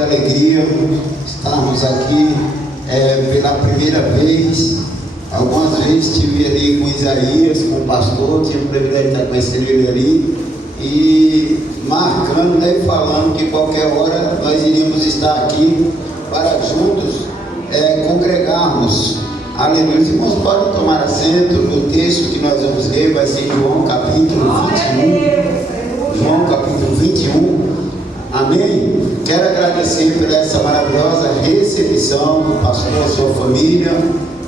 muita alegria estarmos aqui pela primeira vez. Algumas vezes estive ali com Isaías, com o pastor, tive o privilégio de estar conhecendo ele ali e marcando, né, falando que qualquer hora nós iríamos estar aqui para juntos congregarmos. Aleluia. Os irmãos podem tomar assento. O texto que nós vamos ler vai ser João capítulo 21. João capítulo 21. Amém? Quero agradecer por essa maravilhosa recepção do pastor, a sua família,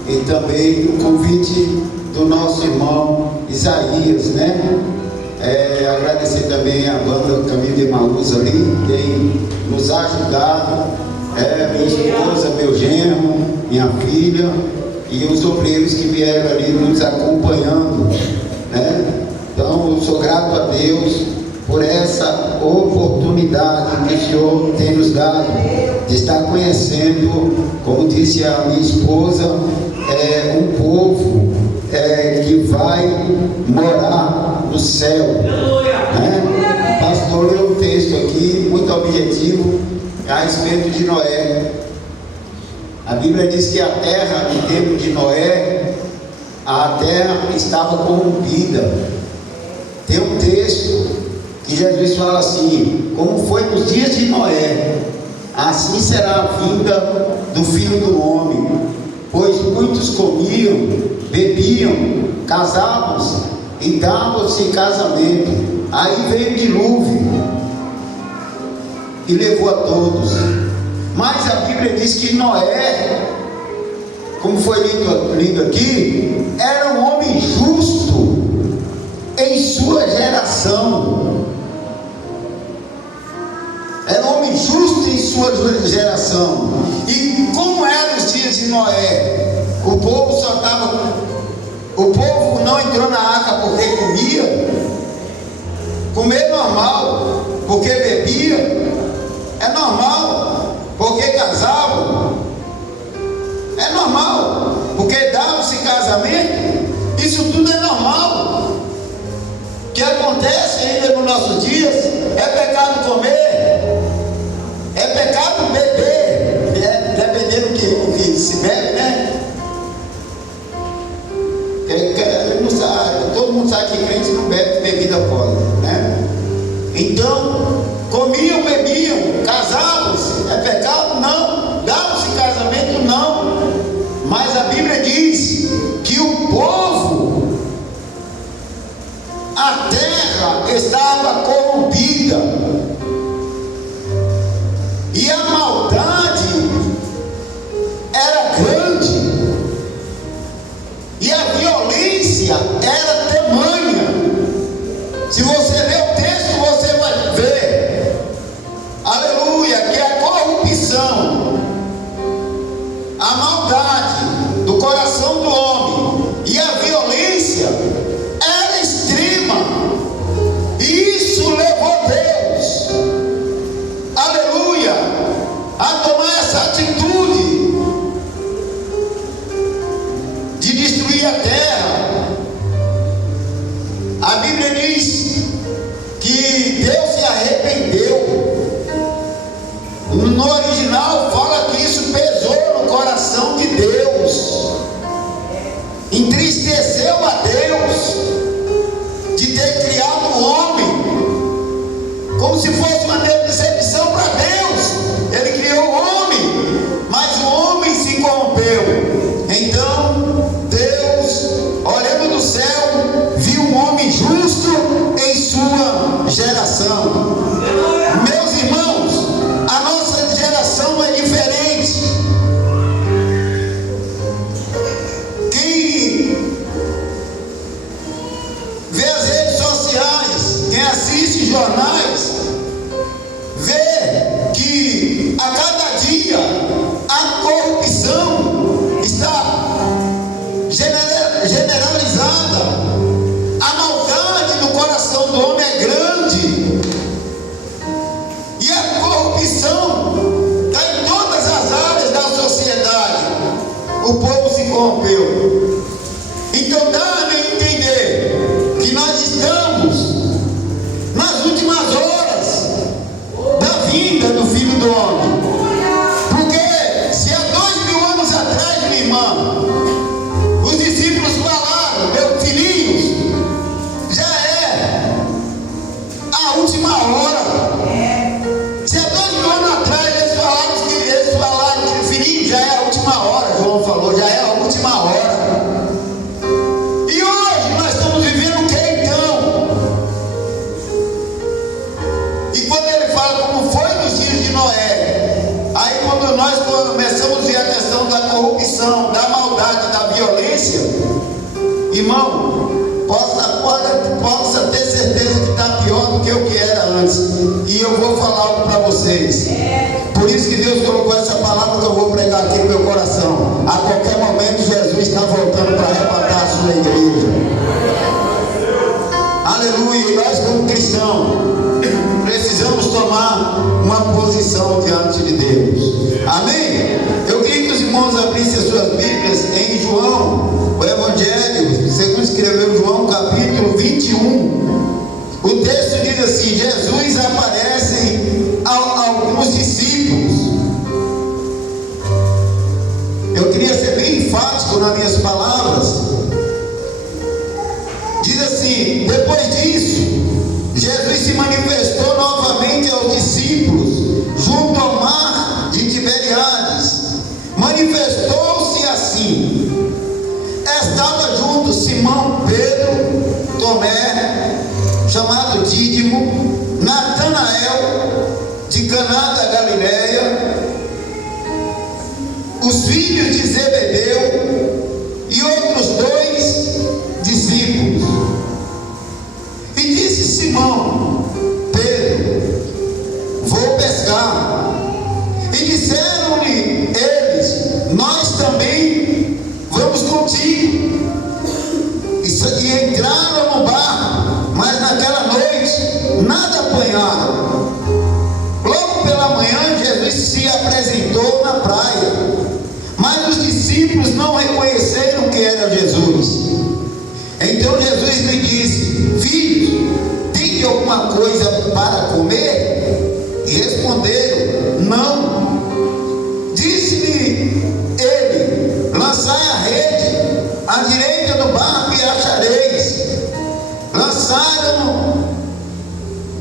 e também o convite do nosso irmão Isaías, né? Agradecer também a banda Caminho de Emaús ali, tem nos ajudado, minha esposa, meu genro, minha filha e os obreiros que vieram ali nos acompanhando, né? Então eu sou grato a Deus por essa oportunidade que o Senhor tem nos dado de estar conhecendo, como disse a minha esposa, um povo que vai morar no céu, né? O pastor leu um texto aqui muito objetivo a respeito de Noé. A Bíblia diz que a terra, no tempo de Noé, a terra estava corrompida. Tem um texto que Jesus fala assim: como foi nos dias de Noé, assim será a vinda do Filho do Homem, pois muitos comiam, bebiam, casavam-se e davam-se em casamento. Aí veio o dilúvio e levou a todos. Mas a Bíblia diz que Noé, como foi lido aqui, era um homem justo em sua geração. Era um homem justo em sua geração. E como eram os dias de Noé? O povo não entrou na arca porque comia. Comer normal, porque bebia. É normal, porque casavam. É normal, porque davam-se casamento. Isso tudo é normal. O que acontece ainda nos nossos dias é pecado comer, é pecado beber, dependendo do que se bebe, né? Todo mundo sabe que crente não bebe bebida alcoólica, né? Então, comiam, bebiam, casavam-se, é pecado? Não. Davam-se casamento? Não. Mas a Bíblia diz que o povo, a terra estava corrompida, e a maldade era grande, e a violência era tamanha. Se você ler o texto, você vai ver, aleluia, que a corrupção, a maldade do coração do homem e a violência era extrema, e isso levou Deus, aleluia, a tomar essa atitude de destruir a terra. A Bíblia diz que Deus se arrependeu. No original fala que isso pesou no coração de Deus, entristeceu a Deus de ter criado o homem, como se fosse uma decepção para Deus. Ele criou o homem, mas o homem se corrompeu. Então Deus, olhando do céu, viu um homem justo em sua geração. Meus irmãos, a nossa geração é diferente. Irmão, possa ter certeza que está pior do que o que era antes. E eu vou falar algo para vocês. Por isso que Deus colocou essa palavra que eu vou pregar aqui no meu coração. A qualquer momento Jesus está voltando para arrebatar a sua igreja. Aleluia. E nós como cristãos precisamos tomar uma posição diante de Deus. Amém? Eu queria que os irmãos abrissem as suas Bíblias em João, o Evangelho, segundo escreveu João, capítulo 21. O texto diz assim: Jesus aparece a alguns discípulos. Eu queria ser bem enfático nas minhas palavras. Diz assim: depois disso, Jesus se manifestou novamente aos discípulos junto ao mar de Tiberíades. Manifestou-se assim: estava junto Simão Pedro, Tomé, chamado Dídimo, Natanael, de Caná da Galileia, os filhos de Zebedeu e outros 2 discípulos. E disse Simão Pedro: vou pescar. E disseram-lhe eles: nós também vamos contigo. E entraram no barco, mas naquela noite nada apanharam. Logo pela manhã Jesus se apresentou na praia, mas os discípulos não reconheceram que era Jesus. Então Jesus lhe disse: filhos, tem alguma coisa para comer? E responderam: não. Disse-lhe ele: lançai a rede à direita do barco e achareis. Lançaram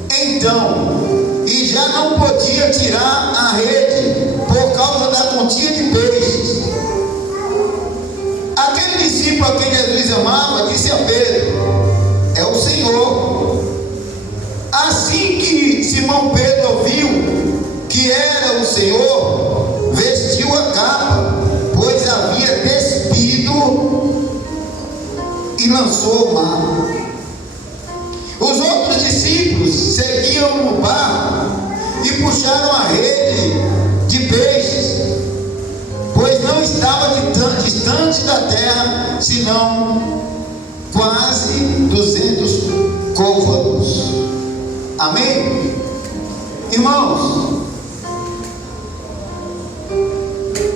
então, e já não podia tirar a rede por causa da quantia de peixes. Aquele discípulo a quem Jesus amava disse a Pedro: é o Senhor. Assim que Simão Pedro ouviu que era o Senhor, vestiu a capa, pois havia despido, e lançou o mar. Os outros discípulos seguiam no barco e puxaram a rede de peixes, pois não estava distante da terra, senão quase 200 côvados. Amém? Irmãos,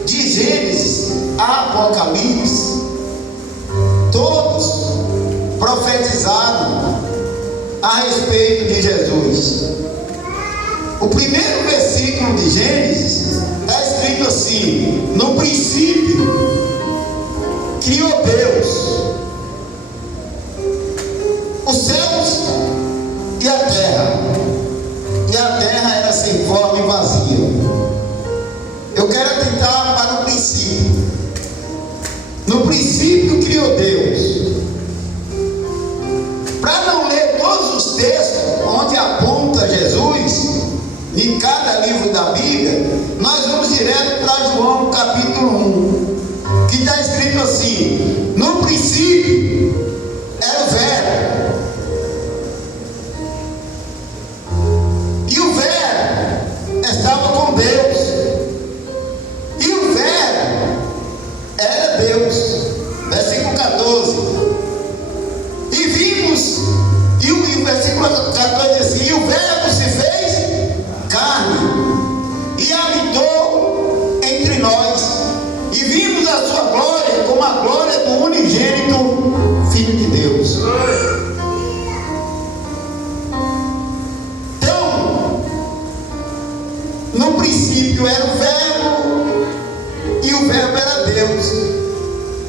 de Gênesis a Apocalipse, todos profetizaram a respeito de Jesus. O primeiro versículo de Gênesis está escrito assim: no princípio criou Deus os céus e a terra era sem forma e vazia. Eu quero atentar para o princípio. No princípio criou Deus. Para não ler todos os textos onde aponta Jesus em cada livro da Bíblia, nós vamos direto para João capítulo 1, que está escrito assim: no princípio era o Verbo, e o Verbo estava com Deus, e o Verbo era Deus. Versículo 14. E vimos, e o versículo 14 diz assim: e o Verbo se fez carne e habitou entre nós, e vimos a sua glória como a glória do unigênito Filho de Deus. Então, no princípio era o Verbo, e o Verbo era Deus,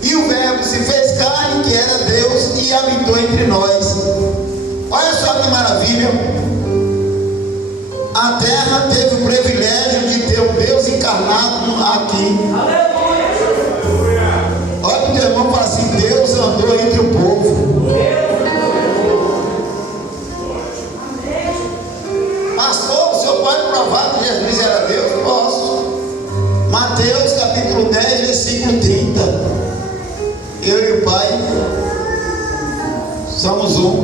e o Verbo se fez carne, que era Deus, e habitou entre nós. Olha só que maravilha. A terra teve o privilégio de ter um Deus encarnado aqui. Olha para o teu irmão e fala assim: Deus andou entre o povo. Pastor, o senhor pode provar que Jesus era Deus? Posso. Mateus capítulo 10, versículo 30. Eu e o Pai Somos um.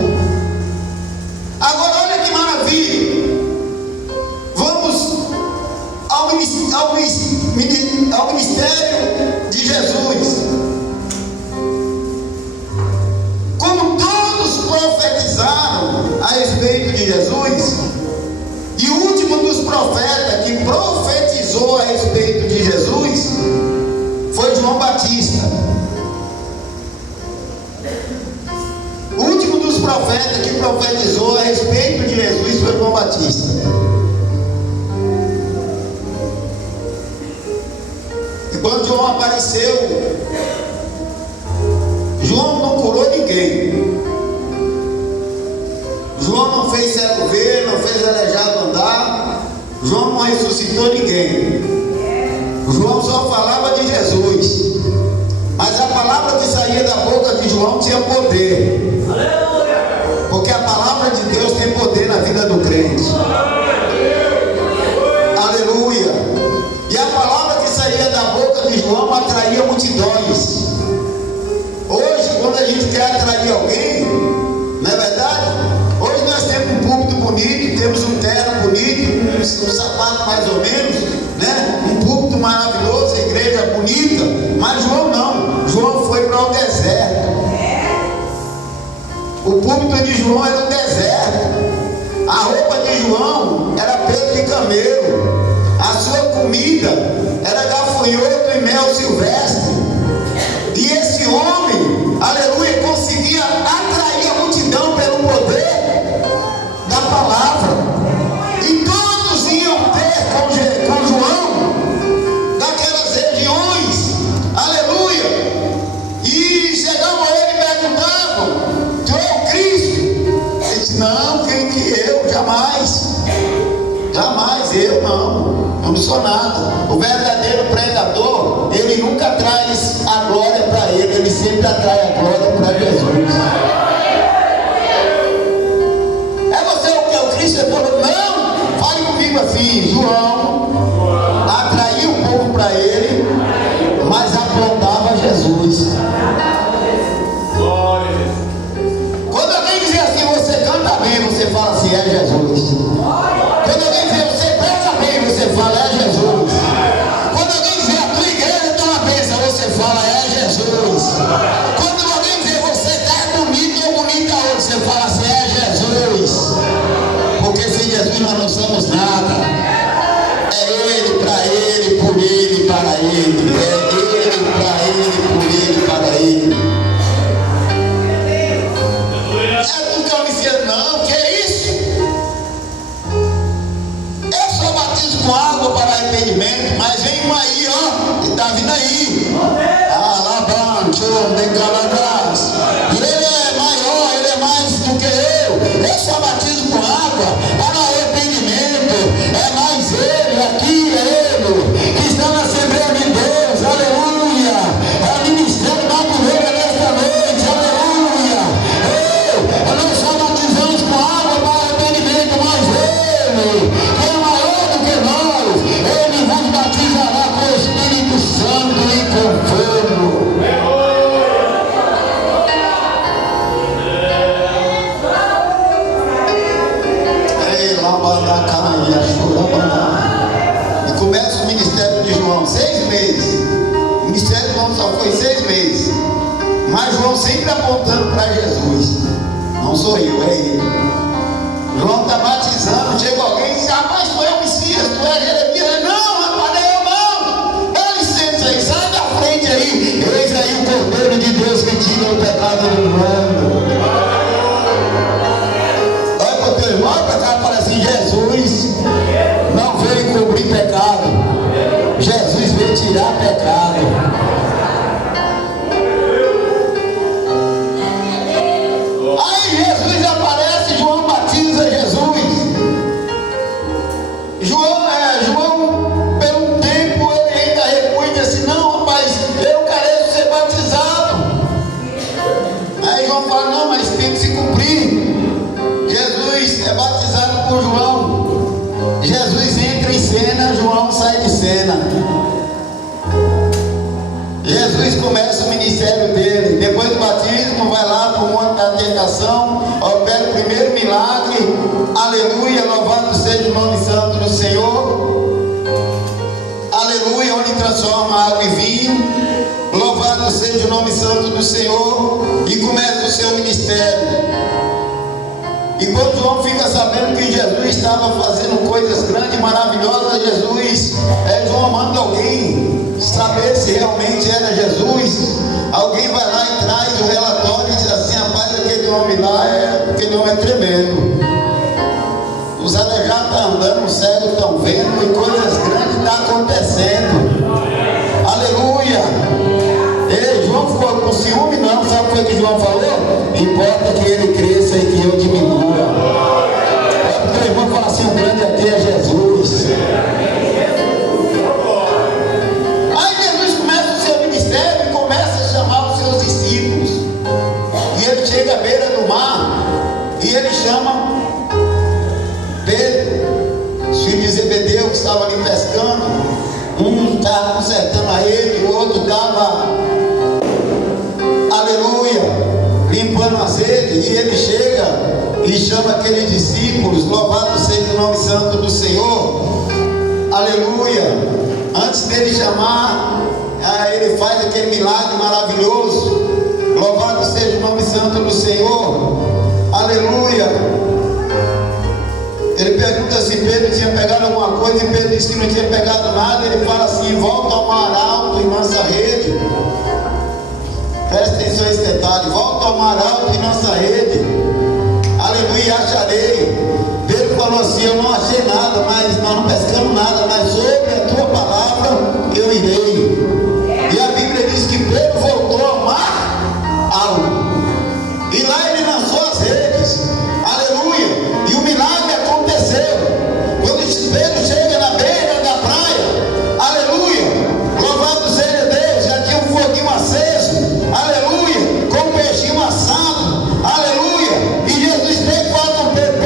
Agora olha que maravilha. Vamos ao ministério de Jesus. Como todos profetizaram a respeito de Jesus, e o último dos profetas que profetizou a respeito de Jesus foi João Batista. O último dos profetas que profetizou a respeito de Jesus foi João Batista. E quando João apareceu, João não curou ninguém. João não fez cego ver, não fez aleijado andar. João não ressuscitou ninguém. João só falava de Jesus. Mas a palavra que saía da boca de João tinha poder. Porque a palavra de Deus tem poder na vida do crente. Aleluia. E a palavra que saía da boca de João atraía multidões. Hoje, quando a gente quer atrair alguém, não é verdade? Hoje nós temos um púlpito bonito, temos um terno bonito, um sapato mais ou menos, né? Um púlpito maravilhoso, a igreja bonita. Mas João não. João foi para o deserto. O púlpito de João era um deserto. A roupa de João era pelo de camelo. A sua comida era gafanhoto e mel silvestre. E esse homem, aleluia, conseguia atrair a multidão pelo poder da palavra. E todos iam ter com João daquelas regiões, aleluia. E chegavam a ele e perguntavam: tu é o Cristo? Ele disse: não, quem que eu? Jamais. Jamais, eu não sou nada. O verdadeiro pregador, ele nunca traz a glória para ele, ele sempre atrai a glória para Jesus. É você o que é o Cristo? Ele falou: não, fale comigo assim. João atraía o povo para ele, mas apontava Jesus. Quando alguém dizia assim: você canta bem, você fala assim: é Jesus. Quando alguém dizer você prega bem, você fala: é Jesus. Quando alguém dizer a tua igreja tem uma bênção, você fala: é Jesus. Quando alguém dizer você está bonito ou bonita hoje, você fala assim: é Jesus. Porque sem Jesus nós não somos nada. É Ele, para Ele, por Ele, para Ele. É Ele, para Ele, por Ele, para Ele. É tu que eu me fiz, não, que é isso? Com água para arrependimento, mas vem um aí, ó, ele está vindo aí. Alabancho, decaladas. E ele é maior, ele é mais do que eu só batizo com água para arrependimento. É mais ele, aqui é ele, que está na Assembleia de Deus, aleluia. É o ministério da mulher nesta noite, aleluia. Nós só batizamos com água para arrependimento, mas ele, que é maior do que nós, ele vos batizará com o Espírito Santo e com fogo. E começa o ministério de João, 6 meses. O ministério de João só foi 6 meses. Mas João sempre apontando para Jesus. Não sou eu, é ele. João está batizando, chega alguém e diz: rapaz, tu é o Messias, tu é Jeremias. Não, rapaz, eu não. Dá licença aí, sai da frente aí. Eis aí o Cordeiro de Deus que tira o pecado do mundo. Olha para o teu irmão, olha para cá, fala assim: Jesus não veio cobrir pecado, Jesus veio tirar pecado. Aí Jesus aparece, João batiza Jesus. João, pelo tempo, ele ainda recua e diz assim: não, rapaz, eu quero ser batizado. Aí João fala: não, mas tem que se cumprir. Jesus é batizado por João. Jesus entra em cena, João sai de cena. Aleluia, louvado seja o nome santo do Senhor. Aleluia, onde transforma água em vinho. Louvado seja o nome santo do Senhor. E começa o seu ministério. E quando João fica sabendo que Jesus estava fazendo coisas grandes e maravilhosas, João manda alguém saber se realmente era Jesus. Alguém vai lá e traz o relatório e diz assim: rapaz, aquele homem lá aquele homem é tremendo. Os aleijados estão andando, os cegos estão vendo, e coisas grandes estão acontecendo. Aleluia! Ei, João ficou com ciúme? Não, sabe o que João falou? Importa que ele cresça e que eu diminua. Porque o irmão fala assim: o grande aqui é Jesus. Aí Jesus começa o seu ministério e começa a chamar os seus discípulos. E ele chega à beira do mar e ele chama Pedro, filho de Zebedeu, que estava ali pescando. Um estava consertando a rede, o outro estava, aleluia, limpando as redes. E ele chega e chama aqueles discípulos. Louvado seja o nome santo do Senhor. Aleluia. Antes dele chamar, ele faz aquele milagre maravilhoso. Louvado seja o nome santo do Senhor. Aleluia. Ele pergunta se Pedro tinha pegado alguma coisa, e Pedro disse que não tinha pegado nada. Ele fala assim: volta ao mar alto e lança rede. Presta atenção a esse detalhe: volta ao mar alto e lança rede. Aleluia, acharei. Pedro falou assim: eu não achei nada, mas nós não pescamos nada, mas sobre a tua palavra eu irei. E a Bíblia diz que Pedro voltou ao mar alto, e lá ele lançou as redes. Aleluia. E o milagre aconteceu. Quando Pedro chega na beira da praia, aleluia, louvado seja Deus, já tinha um foguinho aceso, aleluia, com um peixinho assado, aleluia. E Jesus pega e fala com Pedro: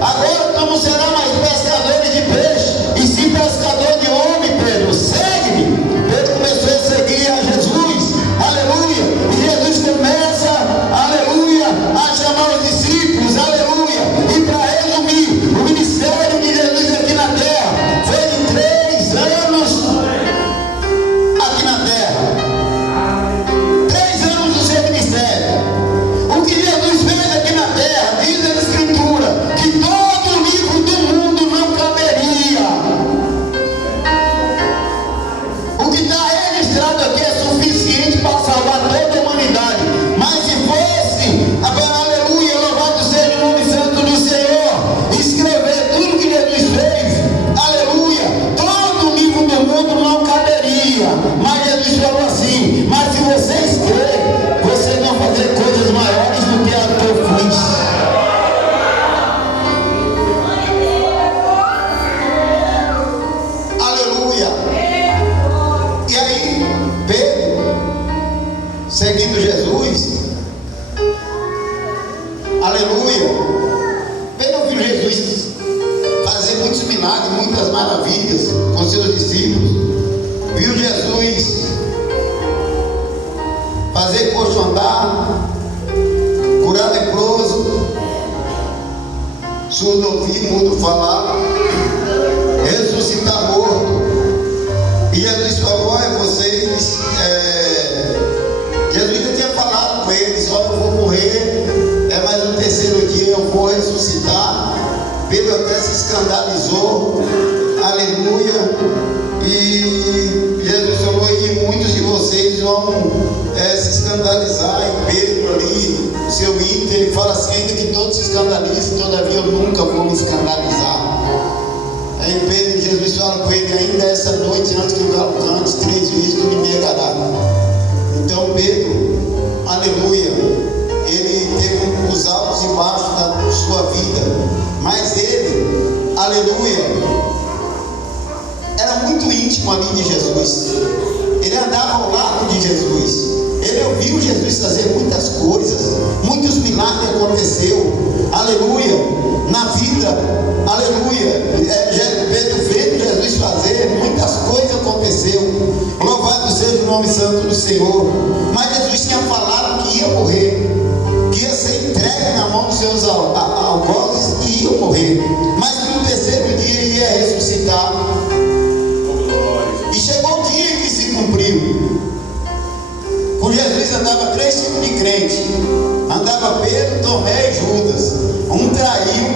agora tu não será mais pescador de peixe, e sim pescador de homem, Pedro, segue-me. Pedro começou a seguir a Jesus, aleluia. E Jesus começa, aleluia, a chamar os discípulos, aleluia. E para resumir, o ministério de Jesus aqui na terra foi de 3 anos aqui na terra. 3 anos do seu ministério. O que Jesus fez aqui na terra, diz a Escritura, que todo livro do mundo não caberia. O que está registrado aqui é suficiente para salvar toda a humanidade. Mas se fosse, agora, aleluia, louvado seja o nome santo do Senhor, escrever tudo que Jesus fez, aleluia, todo o livro do mundo não caberia. Mas Jesus falou assim: mas se vocês crerem, vocês vão fazer coisas maiores do que a que eu fiz. Aleluia. E aí Pedro, seguindo Jesus, aleluia, Pedro ouviu Jesus fazer muitos milagres, muitas maravilhas com seus discípulos. Viu Jesus fazer coxo andar, curar leproso, surdo ouvir, mudo falar, ressuscitar morto. E Jesus falou: olha, vocês, Jesus já tinha falado com eles: olha, eu vou morrer, mas no terceiro dia eu vou ressuscitar. Pedro até se escandalizou, aleluia. E Jesus falou: e muitos de vocês vão se escandalizar. E Pedro ali, seu íntimo, ele fala assim: ainda que todos se escandalizem, todavia eu nunca vou me escandalizar. Aí Pedro, Jesus fala com ele: ainda essa noite, antes que o galo cante, 3 vezes tu me negará. Então Pedro, aleluia, ele teve os altos e baixos da sua vida, mas ele, aleluia, era muito íntimo ali de Jesus. Ele andava ao lado de Jesus. Ele ouviu Jesus fazer muitas coisas, muitos milagres aconteceu, aleluia, na vida, aleluia. Pedro vendo Jesus fazer, muitas coisas aconteceu. Louvado seja o nome santo do Senhor. Mas Jesus tinha falado que ia morrer, que ia ser entregue na mão dos seus algozes e ia morrer. morrer, mas que no terceiro dia ia ressuscitar. E chegou o dia que se cumpriu. Com Jesus andava 3 tipos de crente. Andava Pedro, Tomé e Judas. Um traiu,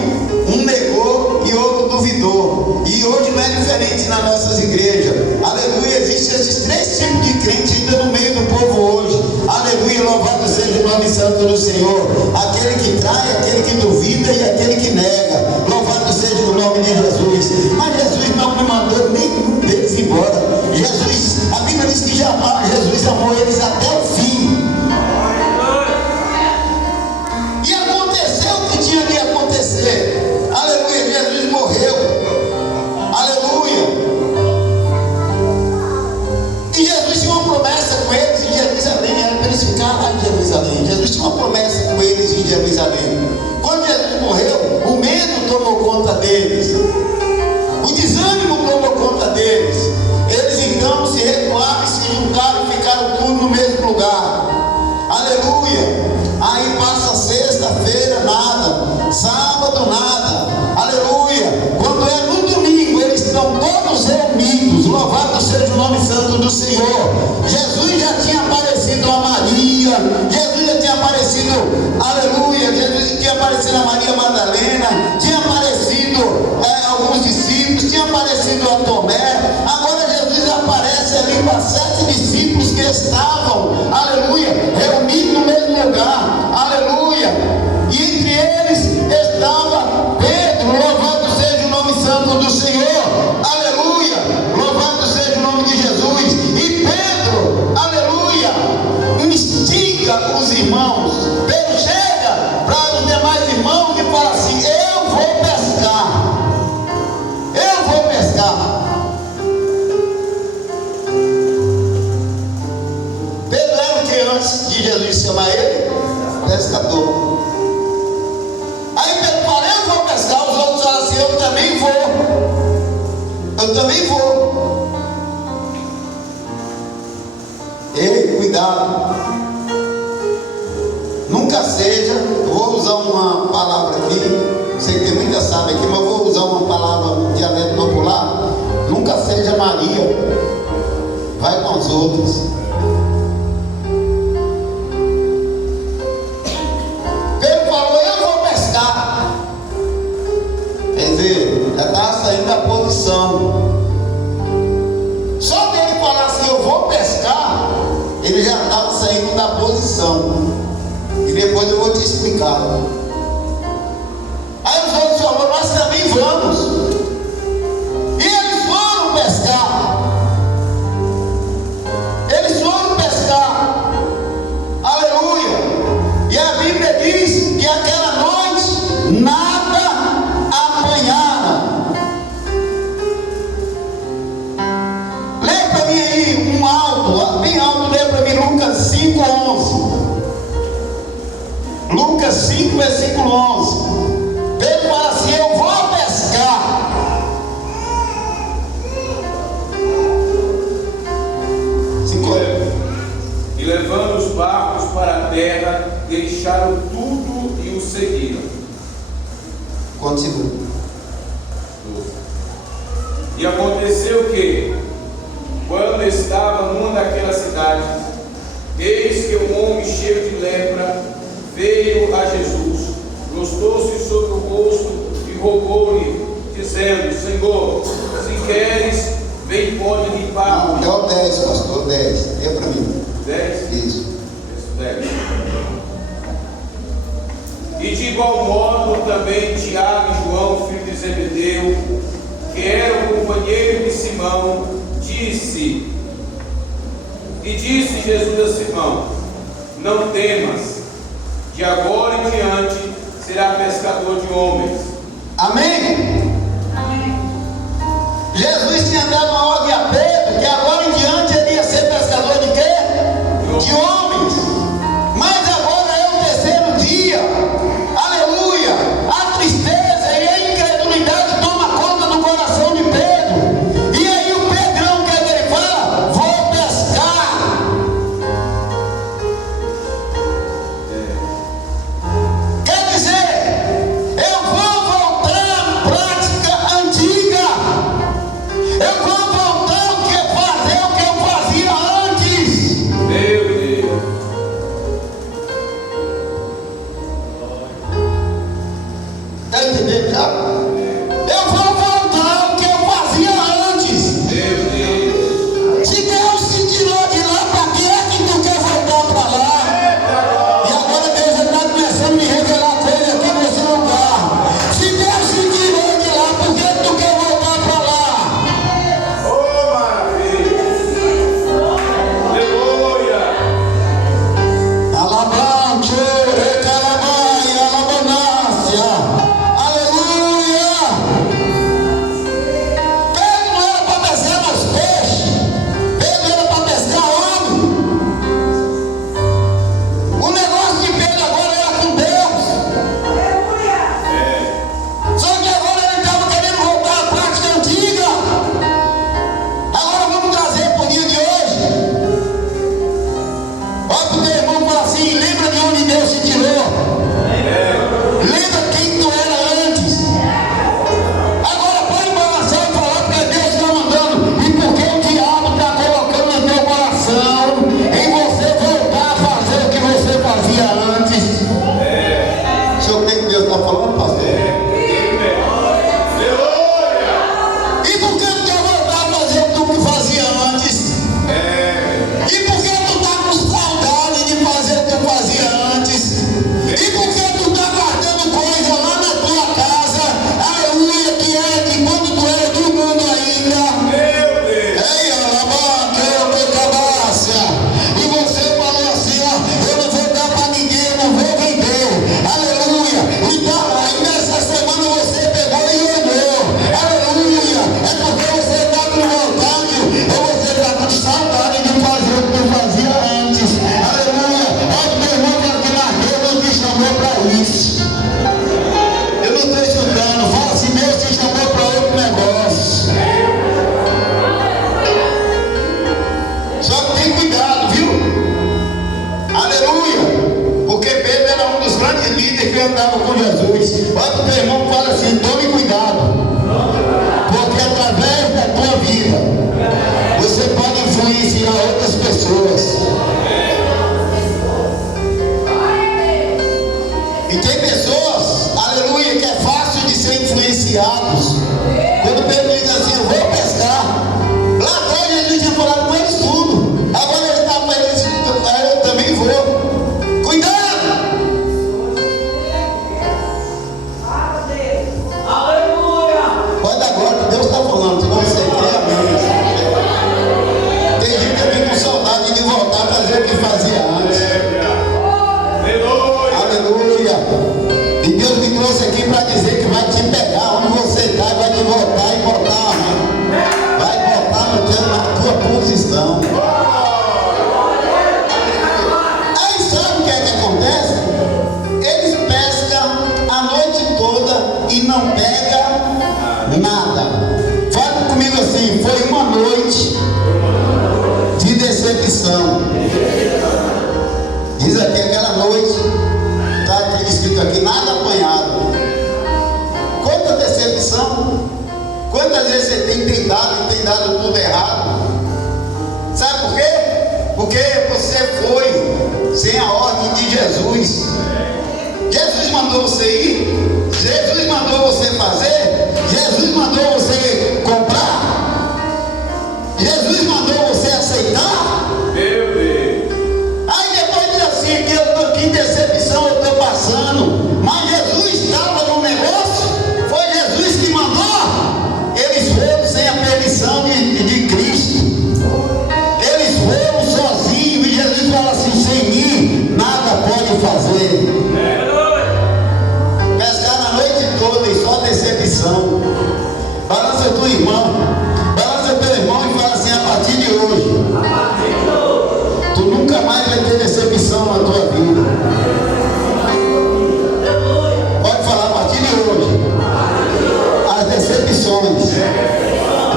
um negou e outro duvidou. E hoje não é diferente nas nossas igrejas. Aleluia, existem esses 3 tipos de crente ainda no meio do povo hoje. Aleluia, louvado seja o nome santo do Senhor. Aquele que trai, aquele que duvida e aquele que nega. Louvado seja o nome de Jesus. Mas Jesus não me mandou nenhum deles embora. Jesus, a Bíblia diz que Jesus amou eles até o fim. E aconteceu o que tinha que acontecer. Aleluia, Jesus morreu. Aleluia. E Jesus tinha uma promessa com eles em Jerusalém. Era para eles ficarem lá em Jerusalém. Jesus tinha uma promessa com eles em Jerusalém. Quando Jesus morreu, o medo tomou conta deles. O desânimo tomou conta deles. Eles então se recuaram e se juntaram e ficaram tudo no mesmo lugar. Aleluia. Aí passa sexta-feira, nada. Sábado, nada. Aleluia. Quando é no domingo, eles estão todos reunidos. Louvado seja o nome santo do Senhor. Jesus já tinha aparecido a Maria. Jesus já tinha aparecido, aleluia. Jesus já tinha aparecido a Maria Madalena. Tinha aparecido alguns discípulos. Tinha aparecido a Tomé. Agora Jesus aparece ali para 7 discípulos que estavam, aleluia, reunidos no mesmo lugar, aleluia. E entre eles estava Pedro. Louvado seja o nome santo do Senhor, aleluia. Louvado seja o nome de Jesus. E Pedro, aleluia, instiga os irmãos. Pedro chega para os demais irmãos e fala assim: eu vou pescar. Eu vou pescar. Pedro era o que antes de Jesus chamar ele? Pescador. Aí Pedro fala: eu vou pescar. Os outros falam assim: eu também vou. Eu também vou. Ei, cuidado. Nunca seja, eu vou usar uma palavra aqui, sei que tem muita sábia aqui, mas eu vou usar uma palavra no dialeto popular. Nunca seja Maria, vai com os outros. Pedro falou: eu vou pescar. Quer dizer, já estava saindo da posição. Só dele falar assim: eu vou pescar, ele já estava saindo da posição. E depois eu vou te explicar. Aí os outros falaram: nós também vamos. E eles foram pescar. Eles foram pescar. Aleluia. E a Bíblia diz que aquela noite nada apanharam. Lê para mim aí um alto, bem alto, lê para mim Lucas 5:11. Lucas 5, versículo 11. Pedro fala assim: eu vou pescar. E levando os barcos para a terra, deixaram tudo e o seguiram. Continua. E aconteceu que, quando estava numa daquelas cidades, eis que um homem cheio de lepra veio a Jesus, prostou-se sobre o rosto e rogou-lhe, dizendo: Senhor, se queres, vem, pode limpar. Não, é o 10, pastor, 10. É para mim. 10? Isso. 10. E de igual modo também Tiago e João, filho de Zebedeu, que era o companheiro de Simão, disse Jesus a Simão: não temas, de agora em diante será pescador de homens. Amém? Amém. Jesus tinha dado uma ordem a Pedro que agora em diante ele ia ser pescador de quê? De homens. Mas agora é o terceiro dia. Aleluia. A tristeza e a incredulidade toma conta do coração de Pedro. E aí o Pedrão, que ele fala: vou pescar. Quer dizer, eu vou voltar ele andava com Jesus. Olha para o teu irmão e fala assim: tome cuidado, porque através da tua vida você pode influenciar outras pessoas. E tem pessoas, aleluia, que é fácil de ser influenciados. Quando Pedro diz assim: eu vou pescar, lá atrás Jesus tinha falado com eles tudo. Agora ele está para eles: eu também vou. Cuidado! Pode agora que Deus está falando, se você crê, amém. Tem gente aqui com saudade de voltar a fazer o que fazia antes. Aleluia! E Deus me trouxe aqui para dizer que vai te pegar onde você está, vai te voltar e botar, vai botar na tua posição. Aí sabe o que é que acontece? Eles pescam a noite toda e não pegam nada. Fala comigo assim: foi uma noite de decepção. Diz aqui, aquela noite, está aqui escrito aqui, nada apanhado. Quanta decepção. Quantas vezes você tem tentado e tem dado tudo errado? Sabe por quê? Porque você foi sem a ordem de Jesus. Jesus mandou você ir, Jesus mandou você fazer, Jesus mandou você comprar, Jesus mandou você aceitar. Meu Deus. Aí depois diz assim: que decepção eu estou passando. Mas Jesus estava no negócio, foi Jesus que mandou. Eles foram sem a permissão de Cristo, eles foram sozinhos. E Jesus fala assim: sem mim nada pode fazer. Pescar na noite toda e só decepção. Balança o teu irmão, balança o teu irmão e fala assim: a partir de hoje tu nunca mais vai ter decepção na tua vida. Pode falar: a partir de hoje as decepções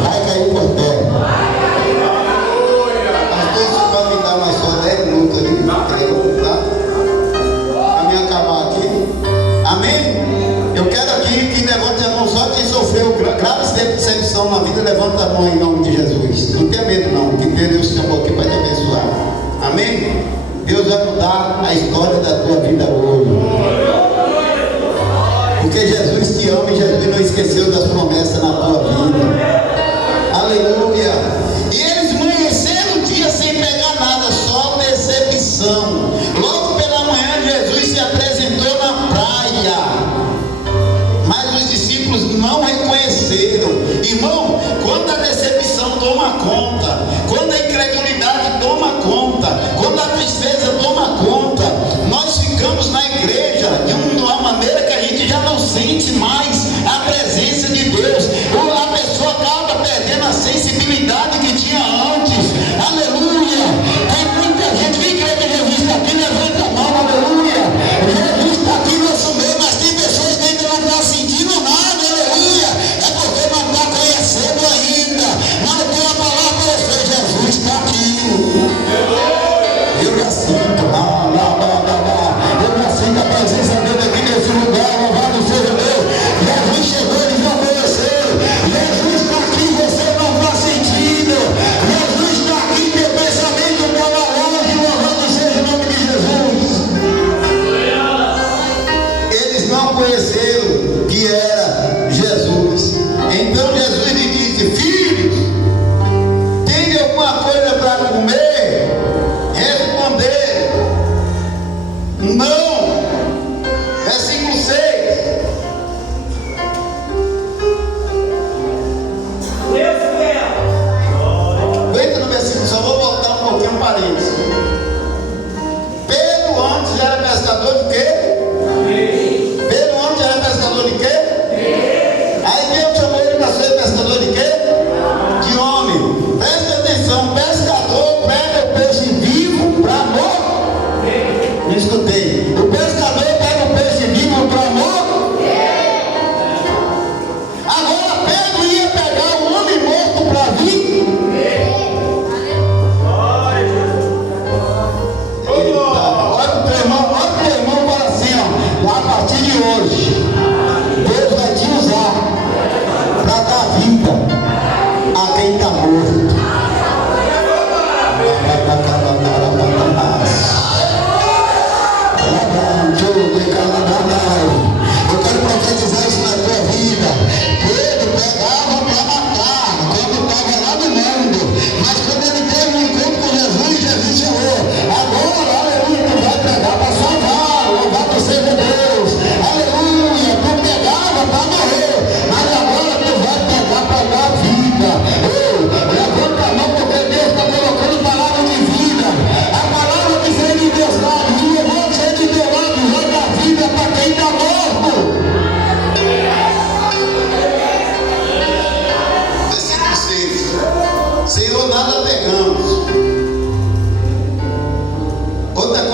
vai cair por terra. Pastor, se vai me dar mais só 10 minutos ali, tá? Para me acabar aqui. Amém? Eu quero aqui que levante a mão só quem sofreu grave decepção na vida. Levanta a mão em nome de Jesus. Não tenha medo não, que Deus te chamou aqui para te abençoar. Amém? Deus vai mudar a história da tua vida hoje. Porque Jesus te ama e Jesus não esqueceu das promessas na tua vida. Aleluia! E eles amanheceram o dia sem pegar nada, só decepção. Logo pela manhã Jesus se apresentou na praia, mas os discípulos não reconheceram. Irmão, quando a decepção toma conta, quando a incredulidade toma conta, quando a tristeza toma conta, nós ficamos na igreja de uma maneira que a gente já não sente mais a presença de Deus. A pessoa acaba perdendo a sensibilidade que tinha antes. Aleluia! Tem muita gente que crê que Jesus está aqui, levanta a mão, aleluia! Jesus está aqui nosso meio, mas tem pessoas que ainda não estão sentindo nada, aleluia! É porque não está conhecendo ainda. Mas eu tenho a palavra para você: Jesus está aqui. Eu já sinto, eu já sinto a presença dele aqui nesse lugar. Louvado seja Deus. Jesus chegou, eles não conheceram. Jesus está aqui, você não está sentindo. Jesus está aqui, teu pensamento está lá longe. Louvado seja o nome de Jesus. Eles não conheceram que era Jesus. Então Jesus lhe disse: filhos, tem alguma coisa para comer? Responderam: não. Versículo 6. Entra no versículo, só vou voltar um pouquinho, um parênteses. Pedro antes era pescador de quê? Pedro antes era pescador de quê? Aí Deus chamou ele para ser pescador de quê? De homem. Presta atenção: pescador pega o peixe vivo para morrer. Me escutei.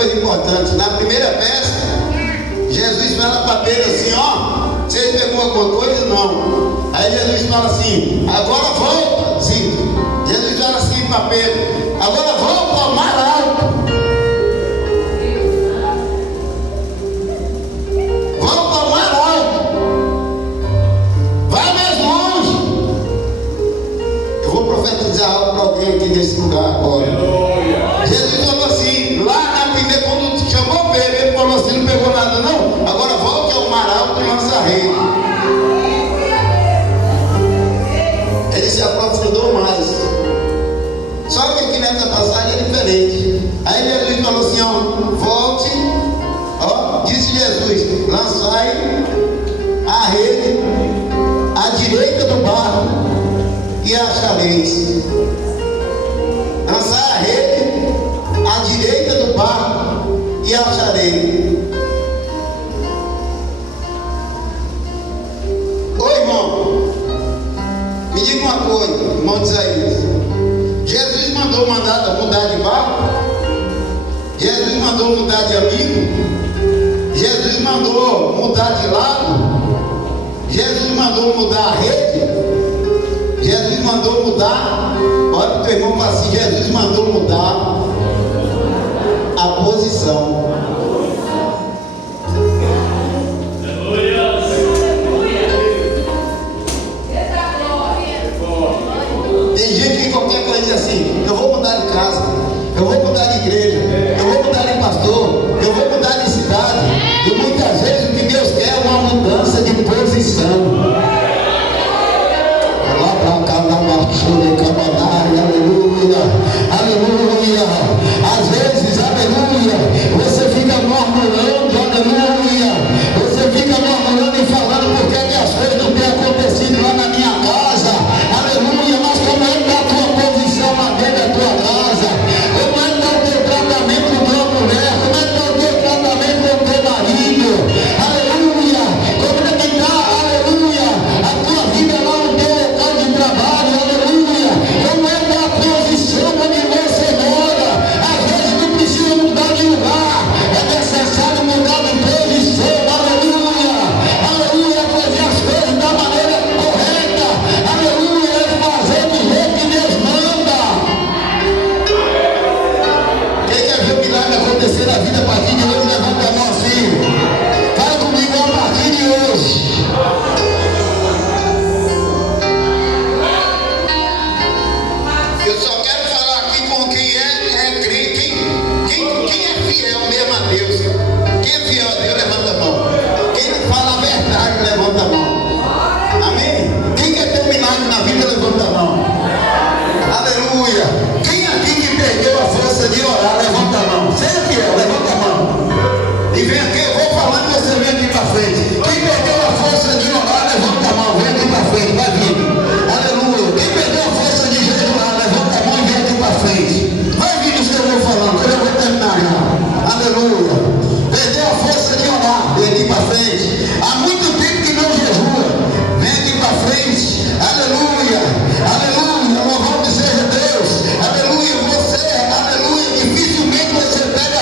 coisa importante. Na primeira festa, Jesus fala para Pedro assim, ó, você pegou alguma coisa? Não. Aí Jesus fala assim, agora volta, sim. Jesus fala assim para Pedro, agora volta ao mar alto. Volta ao mar alto. Vai mais longe. Eu vou profetizar algo para alguém aqui nesse lugar agora. Jesus falou assim, lá na primeira, quando chamou Pedro, ele falou assim, não pegou nada não, agora volte ao mar alto e lança a rede. Ele se aprofundou mais. Só que aqui nessa passagem é diferente. Aí Jesus falou assim, ó, volte, ó, disse Jesus, lançai a rede à direita do barco e achareis. Lançai a rede à direita do barco e acharei. Ô irmão, me diga uma coisa, irmão Isaías. Jesus mandou mudar de barco? Jesus mandou mudar de amigo? Jesus mandou mudar de lado? Jesus mandou mudar a rede? Jesus mandou mudar? Olha para o teu irmão e fala assim, Jesus mandou mudar a posição. Tem gente que qualquer coisa diz assim, eu vou mudar de casa, eu vou mudar de igreja, eu vou mudar de pastor, eu vou mudar de cidade. E muitas vezes o que Deus quer é uma mudança de posição. Aleluia, aleluia. Às vezes, aleluia, você fica murmurando, aleluia, você fica murmurando e falando porque as coisas não têm acontecido lá na minha casa, aleluia. Mas como é que está a tua posição lá dentro da tua casa? Como é que está o teu tratamento com a tua mulher? Como é que está o teu tratamento com o teu marido? Aleluia. Como é que está, aleluia, a tua vida lá no teu local de trabalho? Aleluia. Como é que é a posição onde você mora? Às vezes não precisa mudar de lugar, é necessário mudar de posição. Aleluia, aleluia, fazer as coisas da maneira correta. Aleluia, é fazer do jeito que Deus manda. Quem quer ver o milagre acontecer na vida a partir de hoje, levanta a mão assim. Fala comigo a partir de hoje. Eu só quero falar aqui com quem é crente, quem é fiel mesmo a Deus. Quem é fiel a Deus, levanta a mão. Quem fala a verdade, levanta a mão. Amém? Quem quer ter um milagre na vida, levanta a mão. Aleluia. Quem aqui que perdeu a força de orar, levanta a mão. Seja fiel, levanta a mão. E vem aqui, eu vou falando e você vem aqui para frente. Quem perdeu a força de orar, levanta a mão. Vem aqui para frente, vai vindo. Aleluia. Quem perdeu a força de jejuar, levanta a mão e vem aqui para frente. Vai vindo o que eu vou falando, que eu vou terminar já. Aleluia. Perdeu a força de orar, vem aqui para frente. Há muito